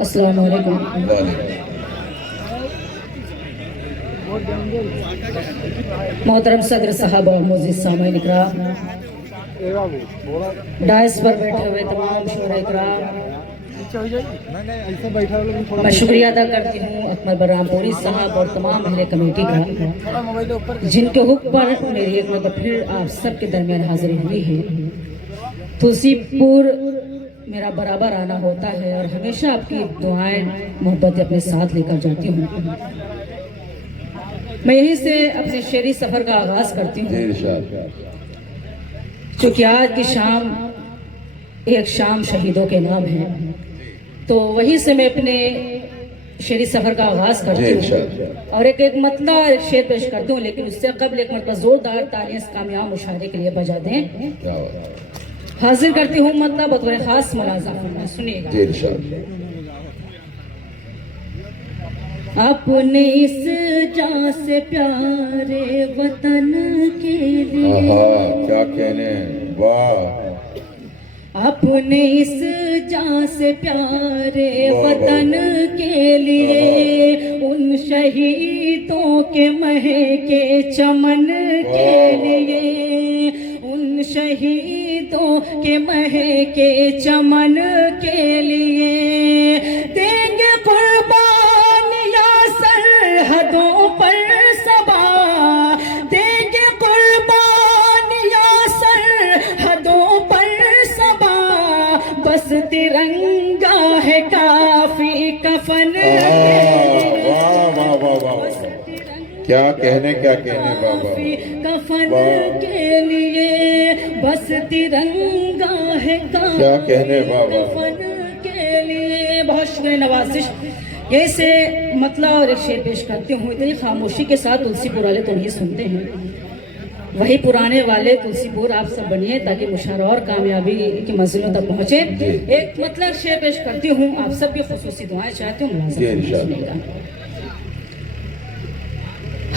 السلام علیکم. محترم صدر صاحب اور معزز سامعین اکرام، ڈائس پر بیٹھے ہوئے تمام شعراء اکرام، میں شکریہ ادا کرتی ہوں اکمل برام پوری صاحب اور تمام اہل کمیٹی کا، جن کے حکم پر میری ایک مرتبہ پھر آپ سب کے درمیان حاضری ہوئی ہے. تلسی پور میرا برابر آنا ہوتا ہے اور ہمیشہ آپ کی دعائیں محبت اپنے ساتھ لے کر جاتی ہوں. میں یہیں سے اپنے شعری سفر کا آغاز کرتی ہوں، چونکہ آج کی شام ایک شام شہیدوں کے نام ہے، تو وہیں سے میں اپنے شعری سفر کا آغاز کرتی ہوں اور ایک مطلع شعر پیش کرتی ہوں. لیکن اس سے قبل ایک مرتبہ زوردار تالیاں اس کامیاب مشاعرے کے لیے بجا دیں. حاضر کرتی ہوں مطلع بطور خاص ملاحظہ فرمائیں، سنیے گا. اپنے اس جان سے پیارے وطن کے لیے، کیا کہنے، واہ. اپنے اس جان سے پیارے وطن کے لیے، ان شہیدوں کے مہکے چمن کے لیے، ان شہیدوں کے مہکے چمن کے لیے دیں گے قربان یا سرحدوں پر صبا، دیں گے قربان یا سرحدوں پر صبا، بس ترنگا ہے کافی کفن. کیا کہنے بابا، کفن کے لیے بس ترنگا ہے کیا کہنے بابا، کفن کے لیے. بہت شکریہ نوازش. یہی سے مطلع اور ایک شعر پیش کرتی ہوں. اتنی خاموشی کے ساتھ تلسی پور والے تو نہیں سنتے ہیں، وہی پرانے والے تلسی پور آپ سب بنیے تاکہ مشاعرہ اور کامیابی کی منزلوں تک پہنچے. ایک مطلع شعر پیش کرتی ہوں، آپ سب کی خصوصی دعائیں چاہتی ہوں، ملازم سنیے گا.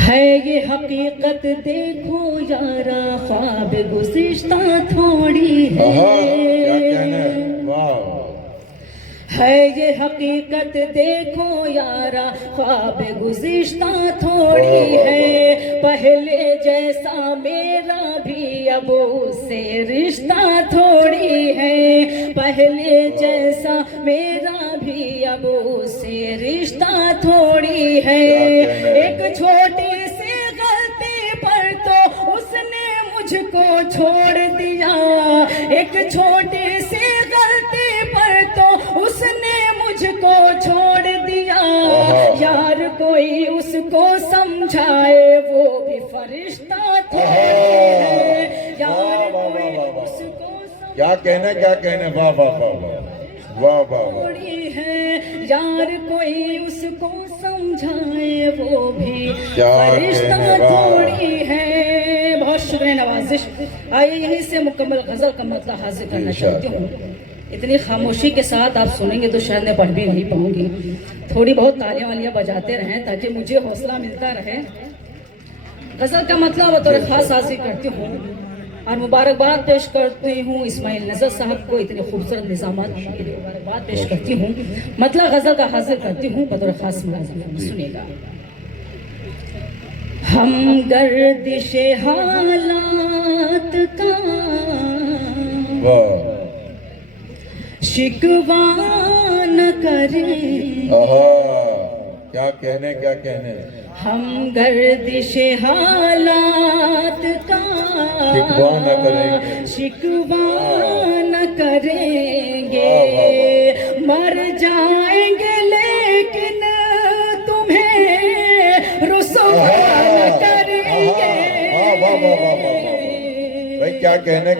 ہے یہ حقیقت دیکھو یارا، خواب گزشتہ تھوڑی ہے. ہے یہ حقیقت دیکھو یارا، خواب گزشتہ تھوڑی ہے. پہلے جیسا میرا بھی اب اس سے رشتہ تھوڑی ہے. پہلے جیسا میرا بھی اب اس سے رشتہ تھوڑی ہے. ایک چھوٹی سی غلطی پر تو اس نے مجھ کو چھوڑ دیا، ایک چھوٹی سی غلطی پر تو اس نے مجھ کو چھوڑ دیا. یار کوئی اس کو سمجھائے وہ بھی فرشتہ تھوڑی ہے. یار کوئی اس کو کیا کہنے، واہ واہ واہ واہ واہ تھوڑی ہے. یار کوئی اس کو سمجھائے وہ بھی فرشتہ تھوڑی ہے. بہت شکریہ نوازش. آئیے یہیں سے مکمل غزل کا مطلع حاضر کرنا چاہتی ہوں. اتنی خاموشی کے ساتھ آپ سنیں گے تو شاید میں پڑھ بھی نہیں پاؤں گی. تھوڑی بہت تالیاں والیاں بجاتے رہیں تاکہ مجھے حوصلہ ملتا رہے. غزل کا مطلع بطور خاص حاضر کرتی ہوں اور مبارکباد پیش کرتی ہوں اسماعیل نذر صاحب کو اتنے خوبصورت نظامات کے لیے مبارکباد پیش کرتی ہوں. مطلع غزل کا حاضر کرتی ہوں بطور خاص ملازم، سنیے گا. ہم گردش حالات کا شکوہ نہ کریں، کیا کہنے، ہم گردش حالات کا شکوہ نہ کریں گے. مر جائیں گے لیکن تمہیں رسوا نہ کریں گے. بھائی کیا کہنے،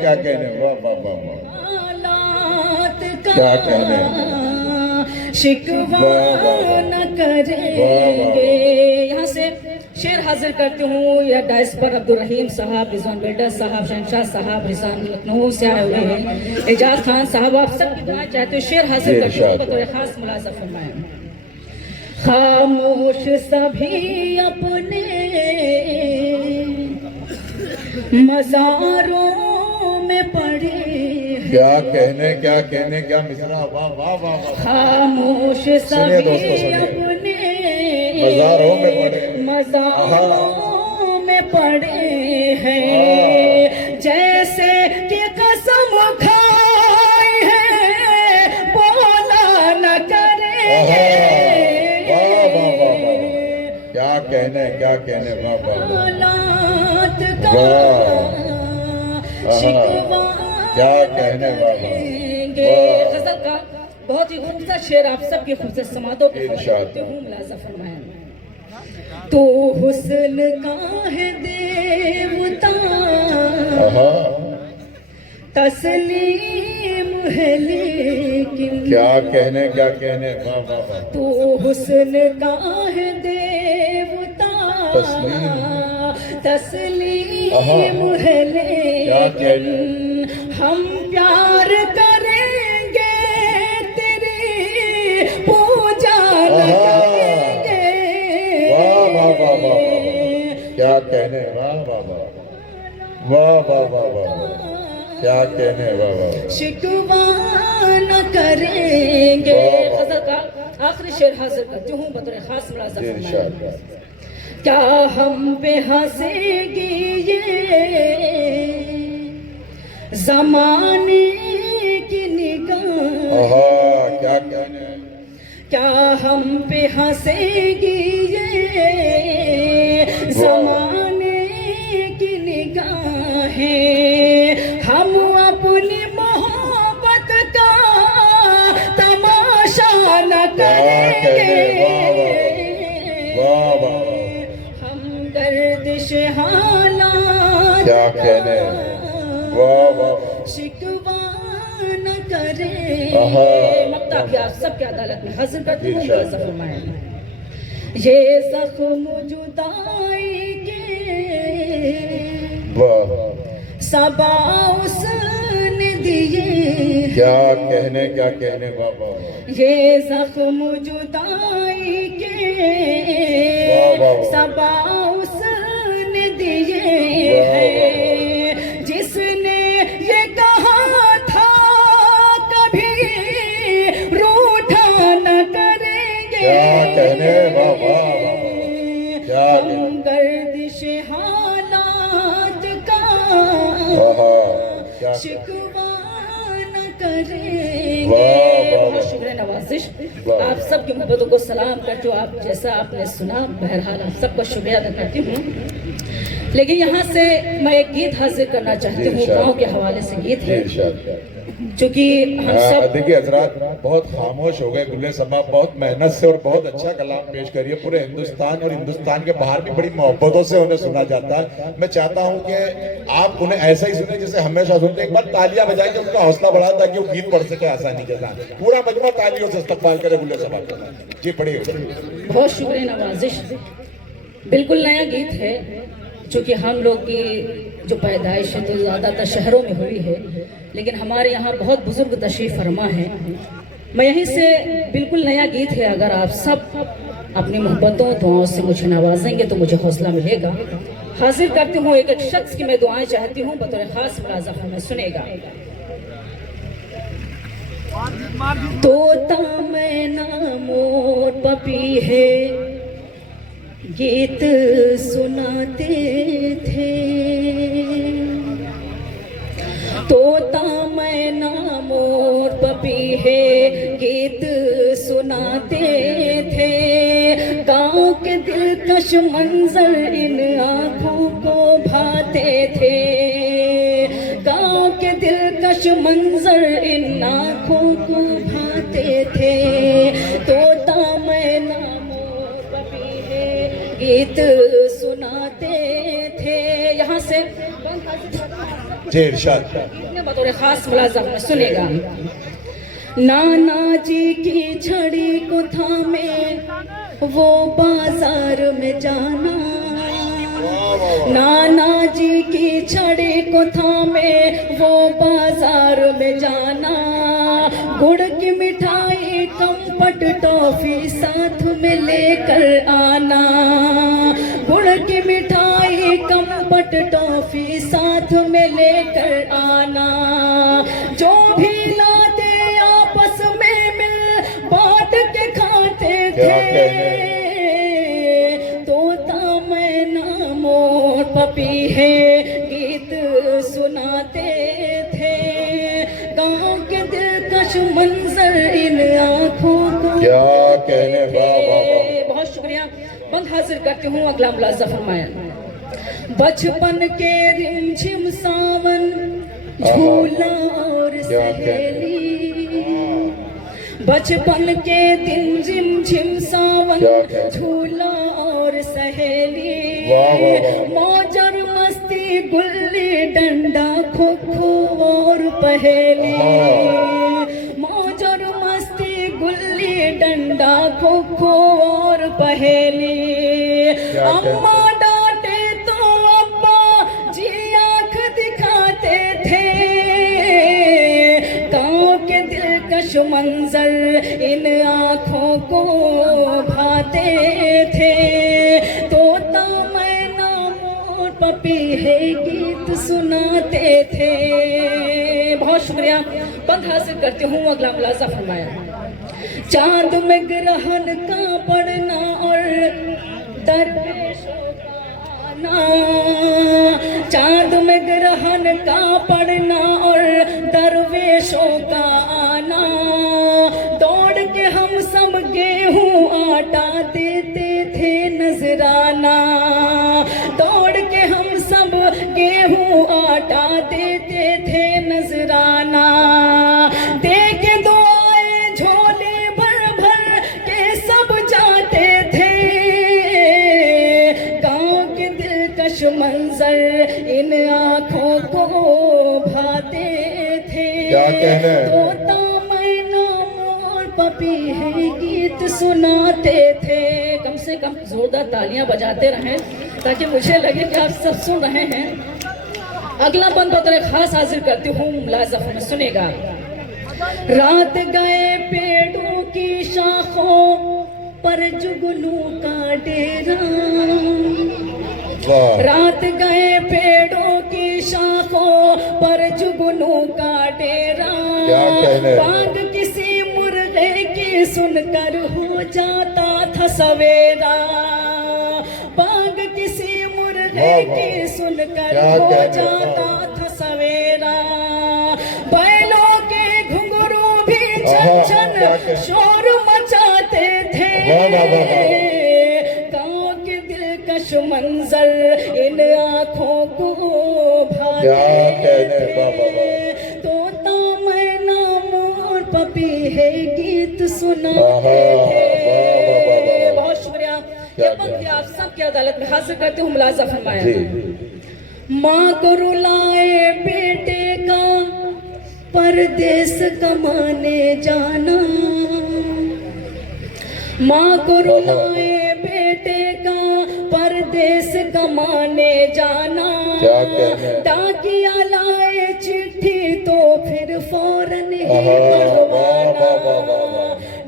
واہ واہ واہ، کیا کہنے، شکوہ نہ کریں گے. یہاں سے شعر حاضر کرتی ہوں. یہ ڈائس پر عبدالرحیم صاحب، رضوان بیٹا صاحب، شہنشاہ صاحب رضوان لکھنؤ سے آئے ہوئے ہیں، اعجاز خان صاحب، آپ سب کی دعائیں چاہتے ہیں. شعر حاضر کرتی ہوں بطور خاص ملاحظہ فرمائیں. خاموش سبھی اپنے مزاروں میں پڑے کیا کہنے کیا مصرع، واہ واہ واہ واہ. خاموش سنیے دوستو، سبھی سنیے. اپنے مزاروں میں پڑے، مزاروں میں پڑے ہیں، جیسے کہ قسم کھائی ہے بولا نہ کریں گے. کیا کہنے واہ واہ واہ. حالات کا واہ. شکوہ کیا کہنے واہ کریں گے. واہ. غزل کا بہت ہی خوبصورت شعر آپ سب کی خوبصورت سماعتوں کے حوالے ارشاد. کرتے ہوں. ملاحظہ فرمائیں. تو حسن کا ہے دیوتا تسلیم ہے لیکن کیا کہنے واہ واہ واہ. تو حسن کا ہے دیوتا تسلیم ہے لیکن ہم پیار کریں گے تیری پوجا نہ کریں گے. کیا کہنے واہ واہ واہ واہ واہ واہ. کیا کہنے واہ واہ. شکوہ نہ کریں گے. غزل کا آخری شعر حاضر کرتی ہوں بطور خاص ملاحظہ فرمائیں. کیا ہم پہ ہنسے گی یہ زمانے کی نگاہ. کیا کہنے. کیا ہم پہ ہنسے گی یہ زمانے کی نگاہیں. ہم اپنی محبت کا تماشا نہ کریں گے. ہم گردش حالات کیا کہنے واہ واہ. شکوہ نہ کریں. مقطع بھی آپ سب کی عدالت میں حاضر کرتی ہوں. ملاحظہ فرمائیں. یہ زخم جدائی کے صبا اس نے دیے. کیا کہنے واہ واہ. یہ زخم جدائی کے صبا اس نے دیے ہیں. جس نے یہ کہا تھا کبھی روٹھا نہ کریں گے. کیا کہنے واہ واہ. ہم گردش حالات کا شکوہ نہ کریں گے. بہت شکریہ نوازش. آپ سب کی محبتوں کو سلام کرتی ہوں. آپ جیسا آپ نے سنا بہرحال آپ سب کو شکریہ ادا کرتی ہوں. لیکن یہاں سے میں ایک گیت حاضر کرنا چاہتی ہوں. گاؤں کے حوالے سے گیت ہے چونکہ ہم سب دیکھیے حضرات بہت خاموش ہو گئے. گلے صبا بہت محنت سے اور بہت اچھا کلام پیش کری ہے. پورے ہندوستان اور ہندوستان کے باہر بھی بڑی محبتوں سے انہیں سنا جاتا ہے. میں چاہتا ہوں کہ آپ انہیں ایسا ہی سنیں جیسے ہمیشہ سنتے ہیں. ایک بار تالیاں بجائیں کہ ان کا حوصلہ بڑھا تاکہ وہ گیت پڑھ سکے آسانی کے ساتھ. پورا مجمع تالیوں سے استقبال کرے گلے صبا کا. جی پڑھیے. بہت شکریہ نوازش. بالکل نیا گیت ہے چونکہ ہم لوگ کی جو پیدائش ہے تو زیادہ تر شہروں میں ہوئی ہے لیکن ہمارے یہاں بہت بزرگ تشریف فرما ہے. میں یہیں سے بالکل نیا گیت ہے. اگر آپ سب اپنی محبتوں دعاؤں سے مجھے نوازیں گے تو مجھے حوصلہ ملے گا. حاضر کرتی ہوں ایک شخص کی میں دعائیں چاہتی ہوں بطور خاص ملاحظہ فرمائیں. سنے گا. طوطا مینا مور پپی ہے گیت سناتے تھے. طوطا مینا مور پپی ہے گیت سناتے تھے. گاؤں کے دلکش منظر ان آنکھوں کو بھاتے تھے. گاؤں کے دلکش منظر ان آنکھوں کو بھاتے تھے. طوطا مینا مور پپی ہے گیت سناتے تھے. یہاں سے جی ارشاد. بطور خاص ملاحظہ میں سنے گا. نانا جی کی چھڑی کو تھامے وہ بازار میں جانا. نانا جی کی چھڑی کو تھامے وہ بازار میں جانا. گڑ کی مٹھائی کمپٹ ٹافی ساتھ میں لے کر آنا. گڑ کی مٹھائی کمپٹ ٹافی ساتھ میں لے کر آنا. جو بھی لاتے آپس میں مل بانٹ کے کھاتے کیا تھے کہنے؟ طوطا مینا مور پپیہے گیت سناتے تھے گاؤں کے دلکش منظر ان آنکھوں کو کیا کہنے؟ واہ واہ واہ. بہت شکریہ. بند حاضر کرتی ہوں اگلا ملاحظہ فرمایا. بچپن کے رم جھم ساون جھولا اور سہیلی بچپن کے دن رم جھم ساون جھولا اور سہیلی موج اور مستی گلی ڈنڈا کھو کھو اور پہیلی موج اور مستی گلی ڈنڈا کھو کھو اور پہیلی اماں ڈانٹے تو ابا جی آنکھ دکھاتے تھے گاؤں کے دلکش منظر ان آنکھوں کو بھاتے تھے طوطا مینا مور پپیہے گیت سناتے تھے. بہت شکریہ. بند حاصل کرتی ہوں اگلا ملاحظہ فرمایا. چاند میں گرہن کا پڑنا اور درویشوں کا آنا چاند میں گرہن کا پڑنا اور درویشوں کا آنا دوڑ کے ہم سب گیہوں آٹا دیتے تھے نذرانہ دوڑ کے ہم سب گیہوں آٹا دیتے تھے نذرانہ دے کے دعائیں جھولے بھر بھر کے سب جاتے تھے گاؤں کے دلکش منظر ان آنکھوں کو بھاتے تھے کیا کہنے؟ طوطا مینا مور پپیہے گیت سناتے تھے. کم سے کم زوردار تالیاں بجاتے رہیں تاکہ مجھے لگے کہ آپ سب سن رہے ہیں. اگلا بند بطور خاص حاضر کرتی ہوں ملاحظہ فرمائیں. سنیں گا. رات گئے پیڑوں کی شاخوں پر جگنوں کا ڈیرا رات گئے پیڑوں کی شاخوں پر جگنوں کا ڈیرا بانگ کسی مرغے کی سن کر ہو جاتا تھا سویرا بانگ کسی مرغے کی سن کر ہو جاتا تھا سویرا بیلوں کے گھنگرو بھی چھن چھن شور مچاتے تھے گاؤں کے دلکش منظر ان آنکھوں کو بھاتے تھے طوطا مینا مور پپیہے گیت سناتے تھے. بہت شکریہ. یہ وقت آپ سب کی عدالت میں حاضر کرتے ہوں ملاحظہ فرمایا. ماں کو رلائے بیٹے کا پردیس کمانے جانا ماں کو رلائے بیٹے کا پردیس کمانے جانا ڈاکیا لائے چٹھی تو پھر فوراً ہی پڑھوانا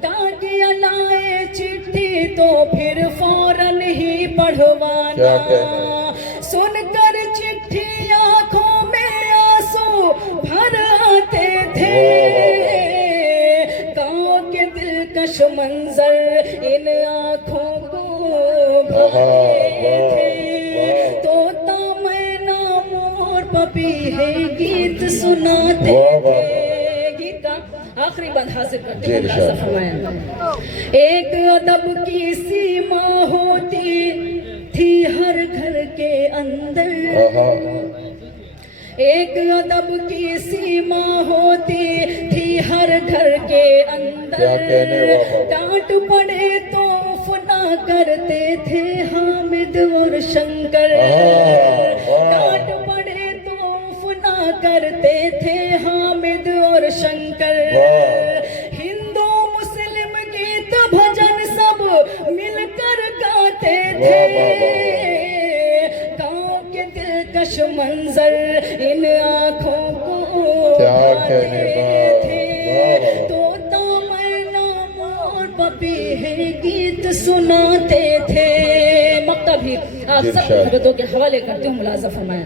ڈاکیا لائے چٹھی تو پھر فوراً ہی پڑھوانا سن کر چٹھی آنکھوں میں آنسو بھر آتے تھے گاؤں کے دلکش منظر ان آنکھوں کو بھاتے تھے طوطا مینا مور پپیہے گیت سناتے تھے. گیت کا آخری بند حاضر کرتے ہیں ملاحظہ فرمایا. ایک ادب کی سیما ہوتی تھی ہر گھر کے اندر ایک ادب کی سیما ہوتی تھی ہر گھر کے اندر ڈانٹ پڑے تو فنا کرتے تھے حامد اور شنکر ڈانٹ پڑے تو فنا کرتے تھے حامد اور شنکر ہندو مسلم گیت بھجن سب مل کر گاتے تھے گاؤں کے دلکش منظر ان آنکھوں کو بھاتے تھے طوطا مینا مور پپیہے گیت سناتے تھے. مقطع بھی آپ سب محبتوں کے حوالے کرتے ہوں ملاحظہ فرمایا.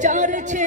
4-6